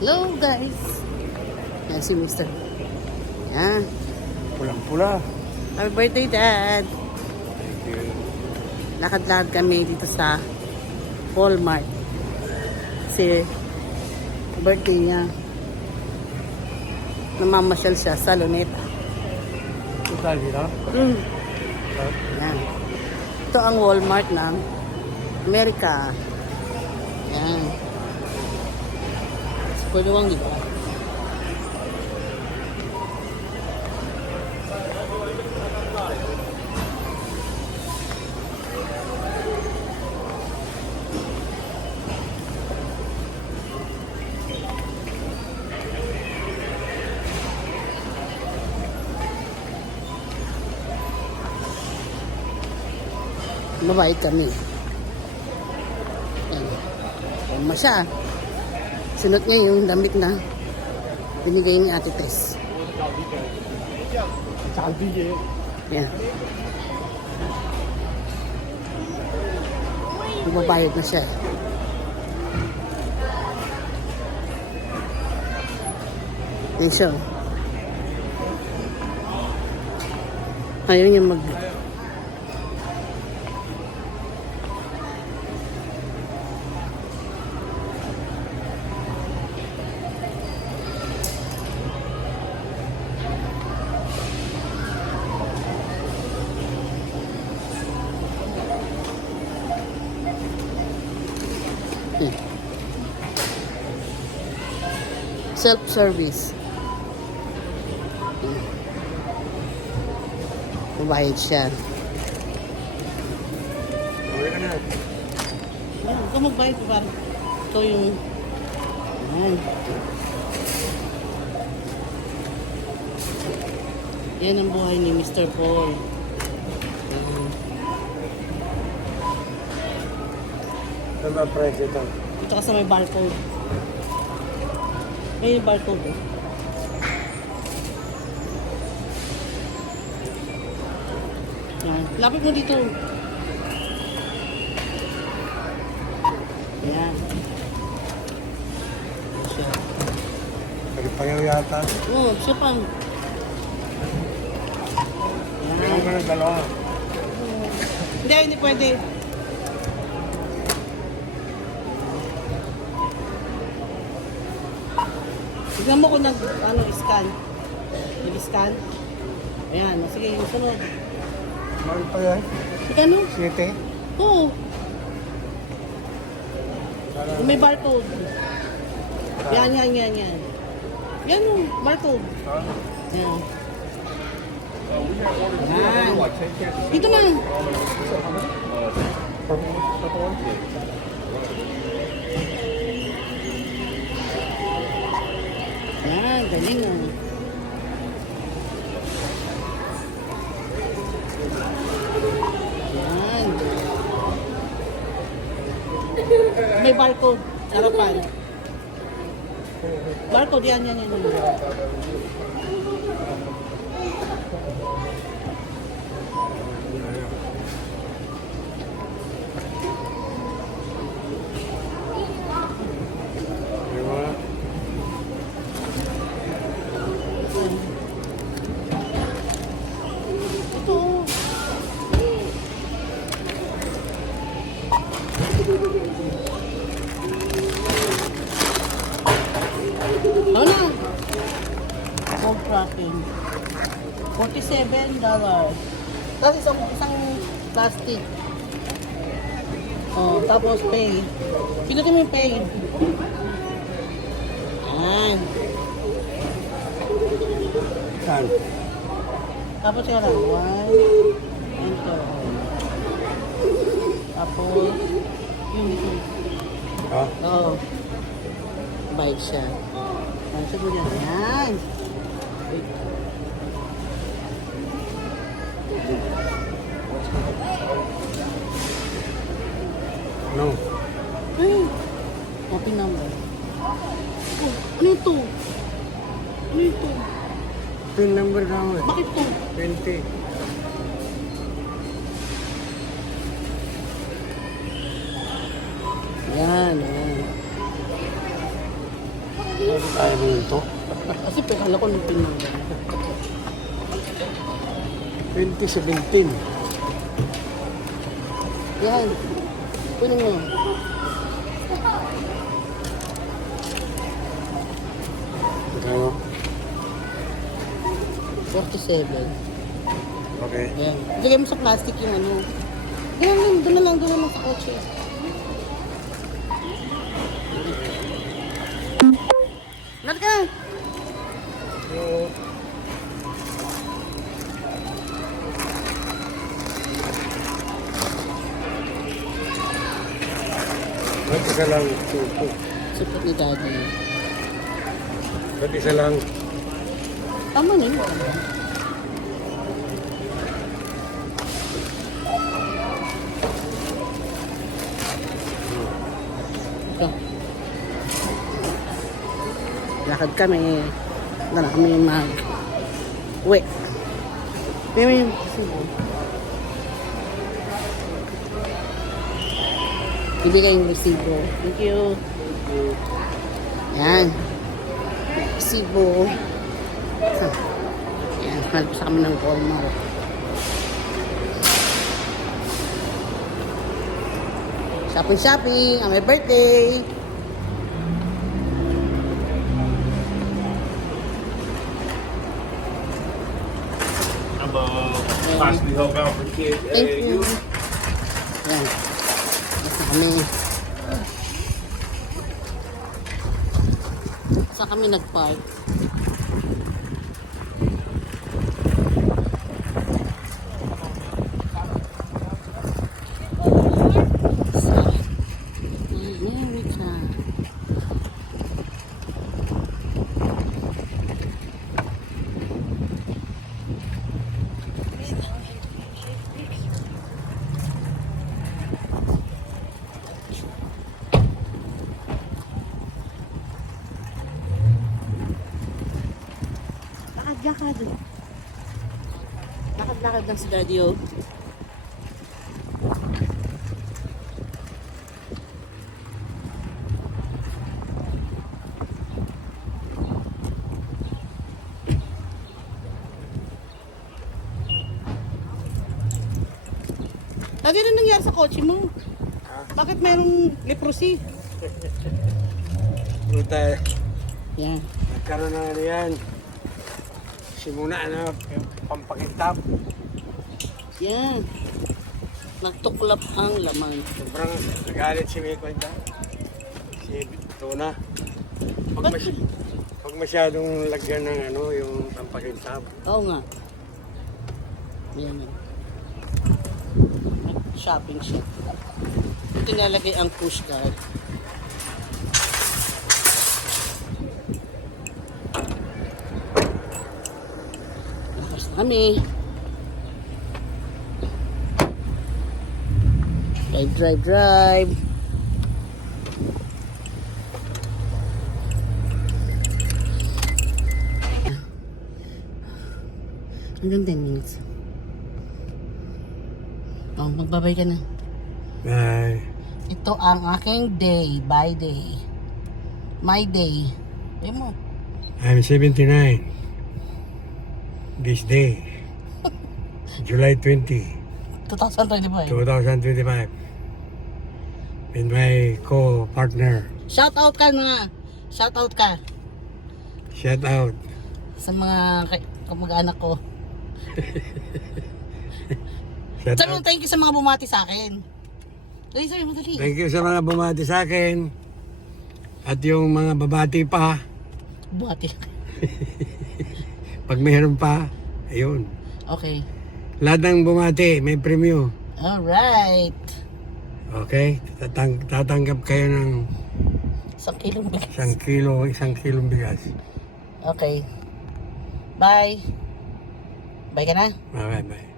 Hello guys. Yan si Mr. Yan. Pulang-pula. Happy birthday, Dad. Thank you. Lakad-lakad kami dito sa Walmart. Kasi birthday niya. Namamasyal siya sa Luneta. Ito tayo dito? Yan. Ito ang Walmart ng Amerika. Yan. Pwede wang dito. Mabait kami. Yan. Yan siya. Sunod niya yung damit na binigay ni Ate Tess. Yan. Bumabayad na siya. Yan siya. Ayaw niya mag... Self-service. Bayad siya. Okay ka na. Ikaw magbayad pa. Ito yung... Yan. Yan ang buhay ni Mr. Paul. Yan. Ano ba price ito? Ito kasi may barcode. May barcode eh. Yan. Lapit mo dito. Yan. Siya. Nagpayaw yata. Oo, siya pa. Ayaw Yan. ka na dalawa. Hindi pwede. Tignan mo kung scan. Nag-scan. Ayan, sige, yung sunod. Mahal pa yan? Ikano? 7? Oo. Yung may barcode. Yan. Yan yung barcode. Yan. Yan. Dito na. Yan, galing ah. Yan. May barcode. Harapan. Barcode, yan. Di ba? Ito. Ano na? Hog tracking. $47. Tapos isang plastic. Oh, tapos pay. Pinutin mo yung pay. Yan. Saan? Tapos yan lang. 1 and 2. Tapos yung dito. Ha? Oo. Bayad siya. Ang sagot yan. Yan. Wait. No. Ay. Copy number. Oh, ano ito? Ano ito? Pin number na ako eh. Bakit to? 20. Yan. Kaya mo yun to? Kasi pekala ko nung pinungan. 2017. Yan. Kunin mo. Magkano? 47. Okay. Yan. Ilagay mo sa plastic yung ano. Yan, doon na lang sa kotse. Narka ka! Ba't isa lang? Supo. Support ni Daddy. Ba't isa lang? Tama na yun. Ito. Lakad kami. Wala kami uwi. May bibigay yung resibo. Thank you. Yan. Resibo. Yan. Malapos kami ng Walmart. Shopping. On my birthday. Hello. Possibly help out for kids. Thank you. Yan. Basta kami. Saan kami nag-park? Sa America. Lakad. Lakad lang si Daddy, oh. Daddy, ano nangyari sa kotse mo? Bakit mayroong leprosy? Puta, Yan. nagkaroon na ano yan. Simuna na yung pampakintap. Yan. Nagtuklap ang laman. Sobrang nagalit si Miko ito. Si Tuna. Pag masyadong lagyan ng ano, yung pampakintap. Oo nga. Yan. Shopping siya. Ito nalagay ang push card. Lakas na kami. Drive. Hanggang 10 minutes. Oh, magbabay ka na. Bye. Ito ang aking day by day. My day. Ay mo. I'm 79. This day. July 20, 2025. 2025. With my co-partner. Shout out ka na. Shout out ka Shout out. sa mga kamag-anak ko. Shout Sabi mo out. thank you sa mga bumati sa akin. Dali, sabi mo dali. Thank you sa mga bumati sa akin. At yung mga babati pa. Bumati. Pag mayroon pa, ayun. Okay. Lahat ng bumati, may premyo. Alright. Okay? Tatanggap kayo ng 1 kilong bigas. 1 kilong bigas. Okay. Bye. Bye ka na. Bye bye.